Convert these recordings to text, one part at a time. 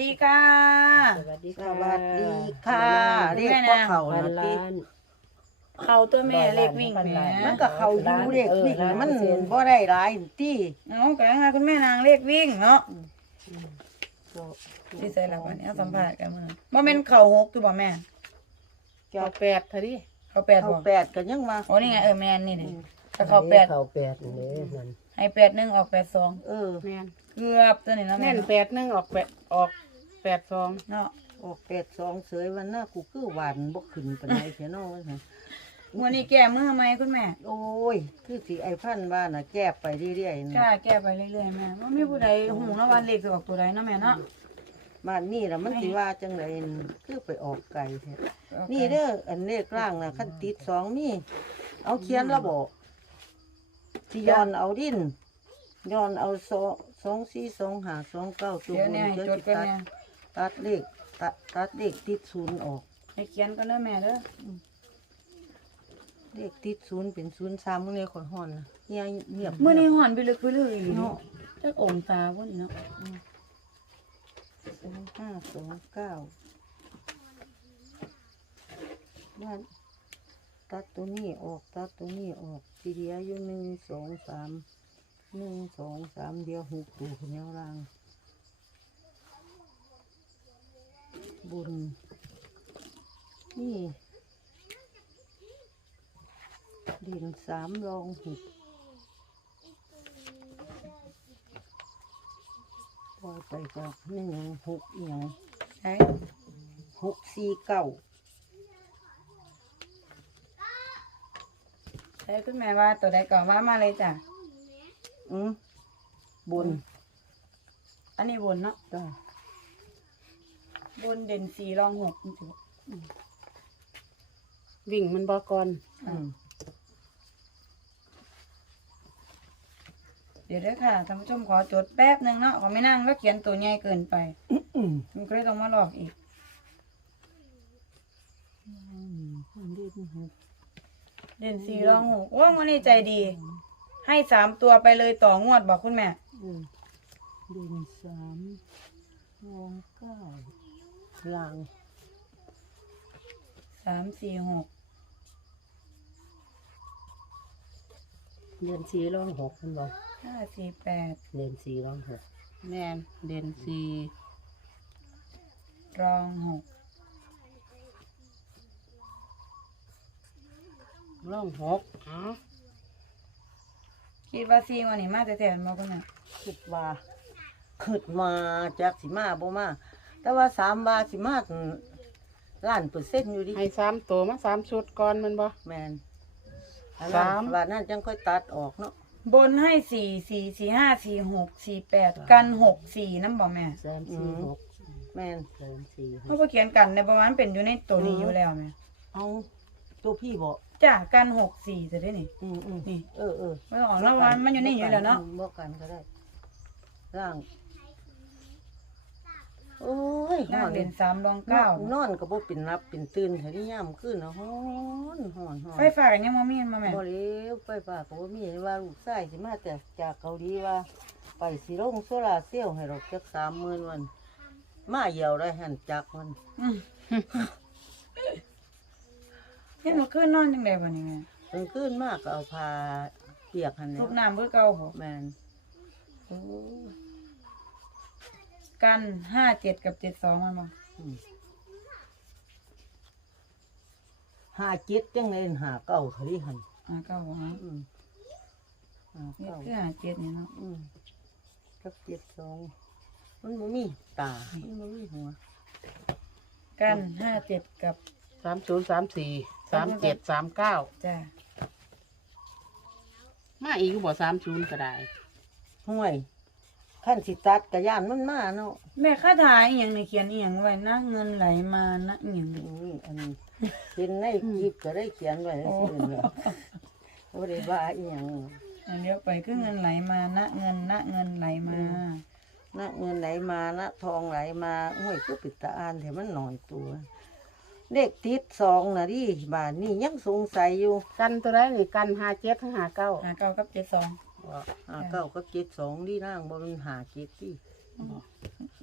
ดีค่ะ สวัสดีสค่ะวัสดีค่ะเรีเรียยกกว่าว่าเขาเขาพันนะล้าพี่นเขาตัวแม่เลขวิ่งแหมมันก็เขาอยู่เรียกวิ่งเออมันเออบ่ได้หลายที่เอาก็ยังไงคุณแม่นางเลขวิ่งเนาะที่ใส่หลักวันนี้เอาสัมภาษณ์กันมื้อนั้นบ่แม่นเข่าหกคือบ่แม่เอาแปดเถอะดิเขาแปดเขาบ่แปดก็ยังมาโอ้นี่ไงเออแม่นนี่ดิถ้าเขาแปดเขาแปดนี่นั่นให้แปดหนึ่งออกแปดสองเออ แม่นเกือบตัวนี้แล้วแม่แม่นเนาะแปดหนึ่งออกแปดออก แปดสองเนาะออกแปดสองเสยวันหน้ากูคือหวานบ่ขึ้นปานใดเสียเนาะว่าซั่นวันนี้แก้มือไหมคุณแม่ โอ้ย คือสิไอ้พันบ้านน่ะแก้ไปเรื่อยๆกนะล้าแก้ไปเรื่อยๆแม่ว่ามีผู้ใดหูเนาะว่าเลขจะออกตัวใดเนาะแม่เนาะบ้านนี่ล่ะมันสิว่าจังไดคือไปออกไกลแท้อาไปนี่เด้ออันเลขร่างน่ะคันติดสองนี่เอาเขียนแล้วบ่สิย้อนเอาดินย้อนเอาสองสองสี่สองห้าสองเก้าตัวเดี๋ยวบนเนี่ยให้เดี๋ยวจดสิกันตัด เนี่ย ตัดเลขตัดตัดเลขติดศูนย์ออก ให้เขียนกันเด้อแม่เด้อเลขติดศูนย์เป็นศูนย์สามมื้อนี้ข่อยฮ้อนนะเงียบเงียบมื้อนี้ห่อนไปลึกไปเลยอีหลีเนาะจักองศาพุ่นเนาะสองห้าสองเก้าบ้านตัดตัวนี้ออกตัดตัวนี้ออกทีเดียวอยู่หนึ่งสองสามหนึ่งสองสามเดียวหกตัวคนแนวราง บน นี่เด่นสามรองหกปล่อยไปก็หนึ่งหกอหย่างใช่หกสี่เก้าใช่คุณแม่ว่าตัวใดก่อนว่ามาเลยจ้ะอืมบน อันนี้บนเนาะจ้า บนเด่นสี่รองหกจริงวิ่งมันบอกอน อืมๆเดี๋ยวเด้อค่ะท่านผู้ชมขอจดแป๊บหนึ่งเนาะขอไม่นั่งแล้วเขียนตัวใหญ่เกินไปอืมมันก็เลยต้องมาหลอกอีกอืมเด่นหกเด่นสี่รองหกว่าวันนี้ใจดี ให้สามตัวไปเลยต่องวดบอกคุณแม่อืมเด่นสามรองเก้า ลางสามสี่หกเดือนสี่ร้องหกมันบอกห้าสี่แปดเดือนสี่ร้องหกแม่นเด่นสี่รองหกร่องหกอ๋อคิดว่าสี่วันนี้มาแต่แต่บอกคุณแม่คิดว่าคิดมาจากสิมาบ่มา แต่ว่าสามบาทสิมาล้านเปอร์เซ็นต์อยู่ดิให้สามตัวมาสามชุดก่อนแมันบ่ แมนอันสานั้นมว่านั่นจังค่อยตัดออกเนาะบนให้สี่สี่สี่ห้าสี่หกสี่แปดกันหกสี่น้ำบอกแม่สามสี่หกแมนสามสี่หเขากก็เขียนกันในประมาณเป็นอยู่ในตัวนี้อยู่แล้วแม่เอาตัวพี่บอกจ้ะกันหกสี่จะได้นี่ อืมอืมนี่ เออเออไม่ต้องออกแล้ววันมันอยู่ในนี้อยู่แล้วเนาะ บอกกันก็ได้ร่าง โอ้ยหน้าฮ้อนเด่นสามรองเก้าเก้า นอนก็บ่เป็นรับเป็นตื่นแถวนี้ย่ำขึ้นนะฮ้อนฮ้อนฮ้อนไฟฟ้ากันยังมามีมาแม่บ่เลี้ยวไฟฟ้าก็บ่มีว่าลูกชายสิมาแต่จากเกาหลีว่า ไปสิลงโซลาร์เซลล์ให้ดอกจัก30,000วัน มาเหี่ยวได้หันจักมันอืมเห็นหนูขึ้นนอนยังไงวะนี่แม่กลางคืนมากก็เอาผ้าเปียกหั่นแหทุละบน้ำเพื่อเก่าบ่แม่นโอ้ย กันห้าเจ็ดกับเจ็ดสองมันบ่อืมหาเจ็ดจังได๋หาเก้าเขาดิหั่นอ่าเก้าบ่ฮะอืมหานี่เก้าคือหาเจ็ดนี่เนาะอืมกับเจ็ดสองมันบ่มีตามันบ่มีหัวกันห้าเจ็ดกับสามศูนย์สามสี่สามเจ็ดสามเก้าจ้ามาอีกบ่สามศูนย์ก็ได้ห่วย ขั้นสิตัดกระยานมันมาเนาะแม่คาถาอีหยังในเขียนอีหยังไว้นะเงินไหลมานะอีหยังอืมอันนี้เป็นในคลิปก็ได้เขียนไว้ซื่อๆเนี่ยบ่ได้ว่าอีหยังอันเดียวไปคือเงินไหลมานะเงินนะเงินไหลมานะเงินไหลมานะทองไหลมาห่วยคือปิดตาอ่านแต่มันหน่อยตัว เลขติดสองน่ะดิบาทนี้ยังสงสัยอยู่กันตัวได้นี่กันห้าเจ็ดทั้งห้าเก้าหาเก้ากับเจ็ดสอง ว่าหาเก้ากับเจ็ดสองดีนั่งบ่มันหาเจ็ดที่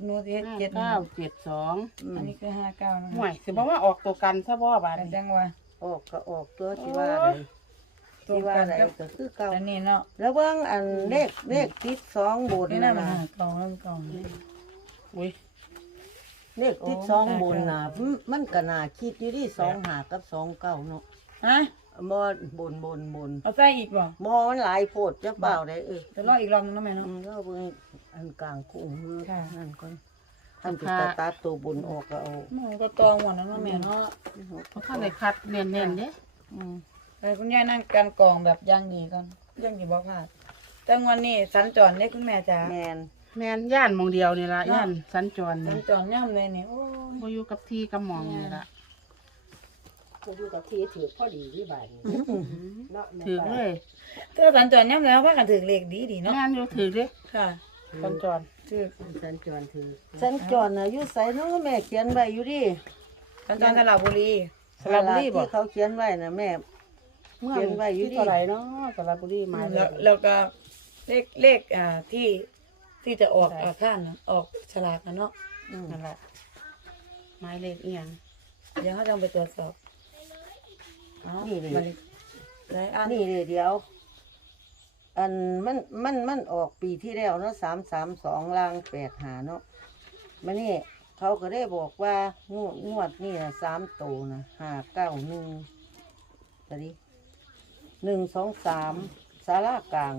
หนูสิเฮ็ดห้าเจ็ดเก้าเจ็ดสองอืมอันนี้คือห้าเก้านะห่วยสิบอกว่าออกตัวกันซะบ่บาดแต่นี้จังว่าออกก็ออกตัวที่ว่าอะไรตรงที่ว่ากัอะนไรกับก็คือเก่าอันนี้เนาะแล้วเบิ่งอันเลขเลขติดสองบนนี่นะน่ามันนะหาเก่าแล้วเก่าอุ้ยเลขติดโอ้สองได้บนค่ะน่ะมันมันก็น่าคิดอยู่ที่สองหากับสองเก้าเนาะฮะ บ่บนบนบนเอาใส่อีกบ่บ่มันหลายโพดจะเปล่าได้เออจะรออีกรอบนึงเนาะแม่เนาะอืมแล้วเบิ่งอันกลางคู่มือค่ะ นั่นก่อนท่านจะตัดตัดตัวบนออกก็เอามันก็ตองหมดแล้วเนาะแม่เนาะเพราะท่านได้คัดเน้นๆเด้อืมแต่คุณยายนั่งกันกองแบบย่างดีก่อนย่างดีบ่พลาดแต่งวันนี้สัญจรเนี่ยคุณแม่จ๋าแมนแม่นย่านหมองเดียวนี่ล่ะเนาะย่านสัญจรสันี่ญจรย่ำเลยนี่โอ้ยบ่อยู่กับที่กับหมองนี่ล่ะ จะอยู่กับที่ถือพอดีที่บ้านนี่เนาะแม่ถือเลยเธอสัญจรย่ำแล้วพากันถือเลขดีดีๆเนาะแม่นอยู่ถือเด้ค่ะสัญจรถือสัญจรถือฉันจรน่ะอยู่ไสเนาะแม่เขียนไว้อยู่ดิสัญจรสระบุรี สระบุรีบ่ที่เขาเขียนไว้น่ะแม่ เมืองเขียนไว้อยู่ที่ดิเท่าไหร่เนาะสระบุรีหมายเลแล้วข แล้วก็เลขเลขอ่าที่ที่จะออกอาคารน่ะออกฉลากนะเนาะอืมนั่นแหละหมายเลขอีหยังเดี๋ยวเขาจะเอาไปตรวจสอบ เอานี่เลยบัดนี้ได้อ่านนี่เลยเดี๋ยว อันมันมันมันออกปีที่แล้วเนาะสามสามสองลางแปดหาเนาะมานี่เขาก็ได้บอกว่างวดงวดนี่นะสามโตนะห้าเก้าหนึ่งตอนนี้หนึ่งสองสามสารากลาง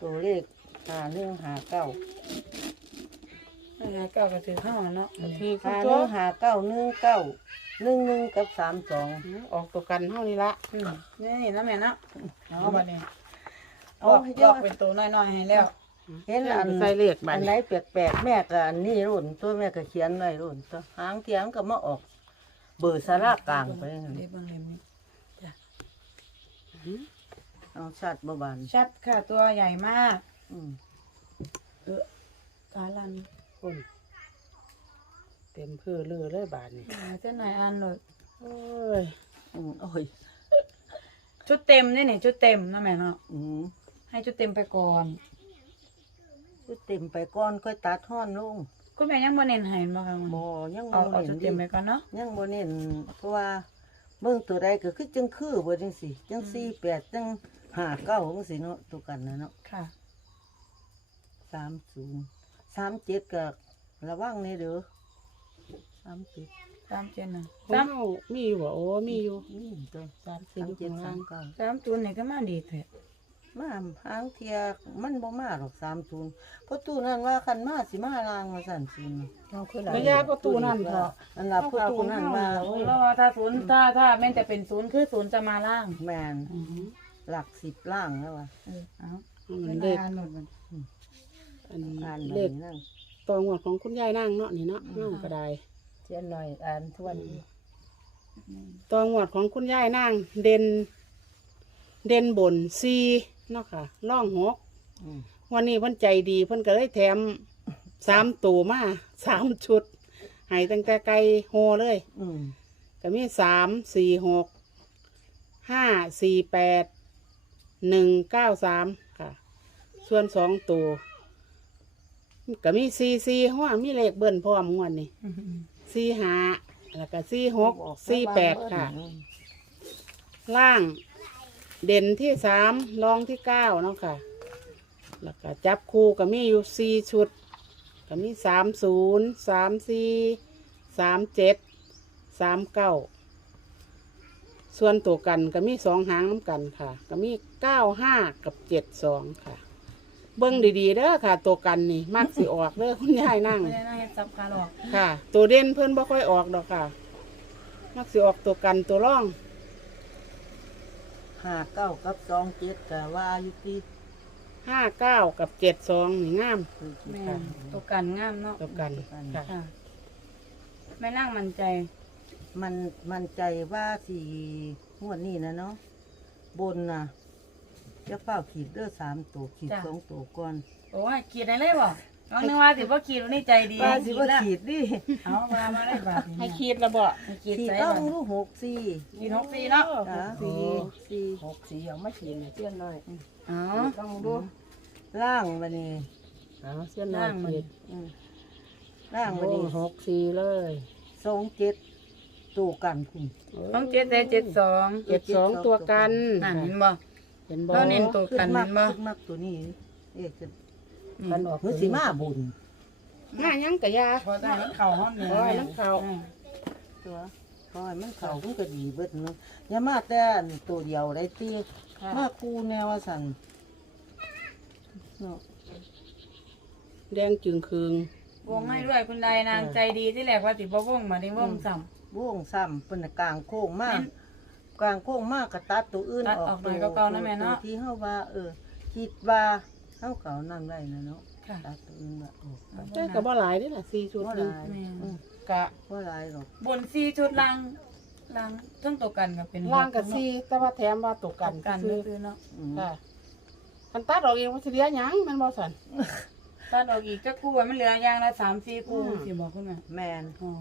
ตัวเลขห้าหนึ่งห้าเก้าหาเก้าก็ถือเข้ามาเนาะถือห้าหตัวนึ่งห้าเก้าหนึ่งเก้า หนึ่งหนึ่งกับสามสองออกตัวกันเท่านี้ละอืมนี่นี่นะแม่เนาะเอาบัดนี้เอาบอกให้บเจ้าอกเป็นตัวน้อยๆให้แล้ว เห็นอันใส่เลขบัอัดนไหนนี้แปลกๆแม่ก็อันนี้รุ่นตัวแม่ก็เขียนไว้รุ่นตัวหางเทียงก็มาออก เบอร์สารากลางไปนั่นเดี๋ยวเบิ่งเล่มนี้เอาชัดบ่บานชัดค่ะตัวใหญ่มากอืมเออการันคน เต็มเพื่อเลือเลยบาดนี้อ่าเจ้าหน่อยอ่านเลยโอ้ยอืมโอ้ยชุดเต็มนี่นี่ชุดเต็มนะแม่เนาะอืมให้ชุดเต็มไปก่อนคือเต็มไปก่อนค่อยตัดห้อนลงคุณแม่ยังบ่เน้นให้บ่คะบ่ยังเอาบ่เอาเน้ชุนดดิเต็มไปก่อนเนาะยังบ่เน้นเพราะว่าเบิ่งตัวใดก็คือจังคือบ่จังซี่จังสี่แปดจังห้าเก้าจังซี่เนาะตัวกันนะเนาะค่ะ สามศูนย์สามเจ็ดก็ระวังนี่เด้อ สามเจ็ดตามเจนน่ะสามมีอยู่บ่โอ้มีอยู่นี่ตัวสามสี่สามอยู่เจ็ดข้างสาล่ามงเก้าสามศูนย์นี่ก็มาดีแท้มาหางเทียมันบ่มาหรอกสามศูนย์เพราะตู้นั่นว่าคันมาสิมาลางมาสั่นสินเอาคือระยะประตูนั่นพออันละประตูนั่นว่าโอ้โอ้ยยแล้วว่าถ้าศูนย์ถ้าถ้าแม่นจะเป็นศูนย์คือศูนย์จะมาล่างแมนหลักสิบล่างแล้วว่ะเออเอามันเลขอ่านหมดมันอันอ่านเลเลขขนั่นตัวงวดของคุณยายนั่งเนาะนี่เนาะนั่งก็ได้ เชียนหน่อยอ่านทวนตัวงวดของคุณยายนั่งเด่น เด่นบนซีเนาะค่ะล่องหกอืมวันนี้เพิ่นใจดีเพิ่นก็เลยแถมสามตัวมาสามชุดให้ตั้งแต่ไกลโฮเลยอืมก็มีสามสี่หกห้าสี่แปดหนึ่งเก้าสามค่ะ ส่วนสองตัวก็มีสี่สี่หัวมีเลขเบิ้ลพร้อมงวดนี่ สี่ห้าแล้วก็สี่หกสี่แปดค่ะอืมล่างเด่นที่สามรองที่เก้าเนาะค่ะ แล้วก็จับคู่ก็มีอยู่สี่ชุด ก็มีสามศูนย์สามสี่สามเจ็ดสามเก้าส่วนตัวกันก็มีสองหางน้ำกันค่ะ ก็มีเก้าห้ากับเจ็ดสองค่ะ เบิ้งดีๆเด้อค่ะ ตัวกันนี่มักสิออกเด้อคุณยายนั่ง ไม่ได้นั่งเฮ็ดซับคาหรอกค่ะ ตัวเด่นเพิ่นบ่ค่อยออกดอกค่ะ มักสิออกตัวกันตัวร่อง ห้าเก้ากับสองเจ็ดก็ว่าอยู่ที่ห้าเก้ากับเจ็ดสองนี่งามแม่ตัวกันงามเนาะตัวกันค่ะค่ะแม่นั่งมั่นใจมันมันใจว่าสี่งวดนี้นะเนาะบนน่ะ จะเฝ้าขีดเด้อสามตัวขีดจ้ะ สองตัวก่อนโอ้ยขีดได้เลยบ่เอานึกว่าสิบ่ขีดวันนี้ใจดีว่าสิว่าแล้วขีดดิเอามามาได้บาทให้คิดแล้วบ่ให้ขีดขีดใส่ต้บ่องรู้หกสี่ขีดหกสี่เนาะจ้ะสี่สี่หกสี่เอามาเขียนให้เชียนหน่อยอ๋อต้องดูล่างมานี่เอาเส้นหน้าล่างมันขีดอืมล่างวันโอ้นี้หกสี่เลยสองเจ็ดตัวกันคุณ ต้องเจ็ดแต่เจ็ดสองเจ็ดสองตัวกันนั่นเห็นบ่ เห็นบ่เราเน้นตัวขึ้กันนมากเห็นบ่ขึ้นมากตัวนี้เอ๊ะจะมันออกเฮ้ยสีมาบุญหน้ายังกะยาพอได้มันเข่าห้องเนี่ยโอ้ยมันเข้าอืมตัวคอยมันเข่ามันก็ดีเบิดเนาะอย่ามาแต่อันตัวเดียวได้ตีค่ะมาคูแนวว่าสันเนาะแดงจึงคืงวงให้ด้วยคุณใดนางใจดีที่แรกว่าติบ่วงมาได้วงซ้ำบ่วงซ้ำเป็นน่ะกลางโค้งมากแม่น กลางโค้งมากก็ตัดตัวอื่นตัดออกออกหน่อยก็เก่านะแม่เนาะ ตัวที่เฮาว่าเออ คิดว่าเฮาเก่านั่นได้นะเนาะค่ะตัดตัวอื่นมาออกไปแต่ก็บ่หลายเด้ล่ะสี่ชุดบ่นึหงลายแม่อืมกะบ่หลายหรอกบนซีชุดลังลังเทั้งตัวกันกับเป็นล่างกับสี่แต่ว่าแถมว่าตกกักันนกันคือคือเนาะอืมค่ะคันตัดออกเองว่าสิเหลือหยังแมันบ่สั่น ตัดออกอีกจะคู่อะมันเหลือยางละสามสี่คู่อืมสิบอกคุณแม่แม่นอ๋อ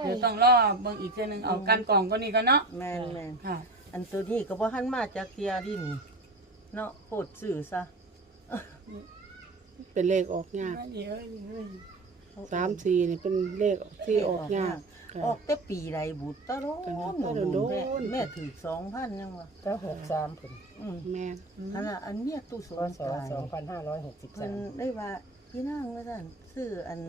เดี๋ยวต้องรอเบิ่งอีกเทื่อนึงเอากันกล่องก็นี่ก็เนาะแม่นแม่นค่ะ อันตัวนี้ก็บ่ทันมาจากเทียดินเนาะโพดสื่อซะเป็นเลขออกยากไม่ดีเอ้ยดีเอ้ยสามสี่นี่เป็นเลขที่ออกยาก ออกแต่ปีใดบุตรตะโดนตะโดนแม่แม่ถือ2,000ยังวะก็หกสามผลอืมแม่อันน่ะอันเนี้ยตู้สพงศตายสองพันห้าร้อยหกสิบเพิ่สานมได้ว่าพี่นางว่าซั่นซื้ออัน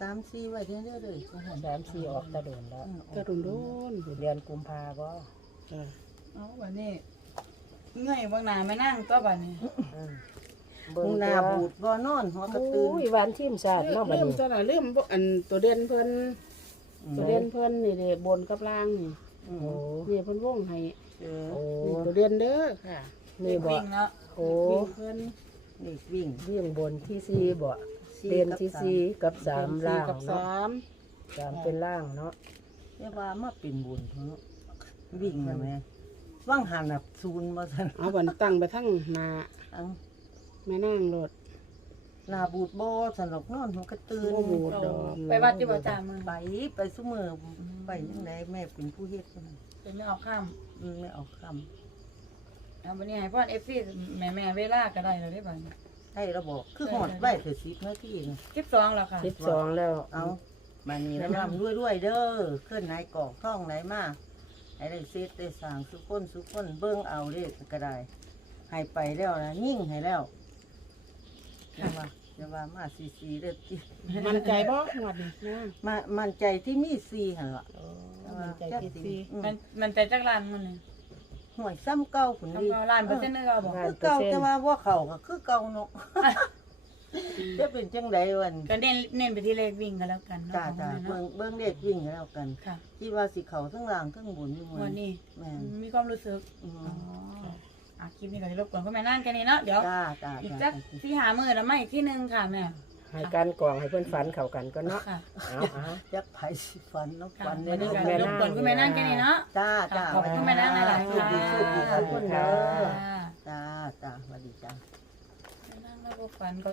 3 4ไว้เด้อเลยว่าซั่นสามสี่ออกตะโดนแล้วอืมตะโดนโดนเดือนกุมภาบ่จ้ะเอาวันนี้เงยเบางหนาไม่นั่งตัวบัดนี้อืมมึงหน้าบูดบ่นอนหัวกระตืโอ้ยวันทีมชาติเนาะบัดลืมนี้ ตัวน่ะลืมบ่อันตัวเด่นเพิ่นอืม ตัวเด่นเพิ่นนี่เด้บนกับล่างนี่อืมโอ้นี่เพิ่นวงให้เออโอ้นี่ตัวเด่นเด้อค่ะนี่บ่วิ่งเนาะโอ้วิ่งเพิ่นนี่วิ่งวิ่งบนที่สี่บ่สี่เรียนกับที่สามสี่กับสามเป็นล่างกับเนาะสามสามเป็นล่างเนาะเรียกว่ามาเป็นบุญเนาะวิ่งนะแม่ว่างหันน่ะศูนย์บ่ซั่นเอาบันตั้งไปทั้งหน้าอัง แม่นางโลด หน้าบูดบ่สนอกนอนหัวกระตือนบ่บูดดอก ไปวัดที่บ่จ่ามือไปไปซุมื้อไปจังไดแม่เป็นผู้เฮ็ดนั่นเป็นไม่เอาข้ามอืมไม่ออกคำเอาวันนี้ให้พ่อเอฟซีแม่แม่เวลาก็ได้เลยได้บัดนี้ให้ระบอกคือหอดไว้ถือ10นาทีนี่สิบสองแล้วค่ะสิบสองแล้ว เอามานี่ลำๆรวยๆเด้อเคลื่อนไหนกอกท่องไหนมาให้ได้เซตได้สร้างสุขคนสุขคนเบิ่งเอาเด้ก็ได้ให้ไปแล้วนะยิ่งให้แล้ว อย่าว่าอย่าว่ามาซีๆเด้อติมั่นใจบ่งวดนี้นะมามันใจที่มีซีหั่นล่ะมั่นใจที่สี่อืมมันมันใจจักรานมันเลยห่วยซ้ำเก่าผุนทำดีเอาล้านเปอร์เซ็นต์นึงก็บอกคือเก่าแต่ว่าว่าเขาก็คือเก่าเนาะจะเป็นจังไดวันก็เน้นเน้นไปที่เลขวิ่งกันแล้วกันจ้าเนาะจ้าของเบิ่แม่งเนาะเบิ่งเด็กวิ่งกันแล้วกันค่ะที่ว่าสิเขาทั้งล่างทั้งบนอยู่วันนี้แม่นมีความรู้สึก อืม อ๋อ อะคลิปนี้ก็จะรบกวนคุณแม่นั่งแค่นี้เนาะเดี๋ยวจ้าจ้าอีกจ้าสักที่หามือแล้วมาอีกที่หนึ่งค่ะแม่ให้การกล่องให้เพื่อนฝันเข้ากันก็เนาะค่ะเอาเอาจักไผสิฟันเนาะค่ะฟันวันนี้ก็แม่รนั่บงกวนคุณแม่นั่งแค่นี้เนาะ จ้าจ้าขอบคุณแม่นั่งหลายๆโชคดีโชคดีค่ะทุกคนเด้อค่ะจ้าจ้าสวัสดีจ้า แม่นั่งแล้วก็ฝันก็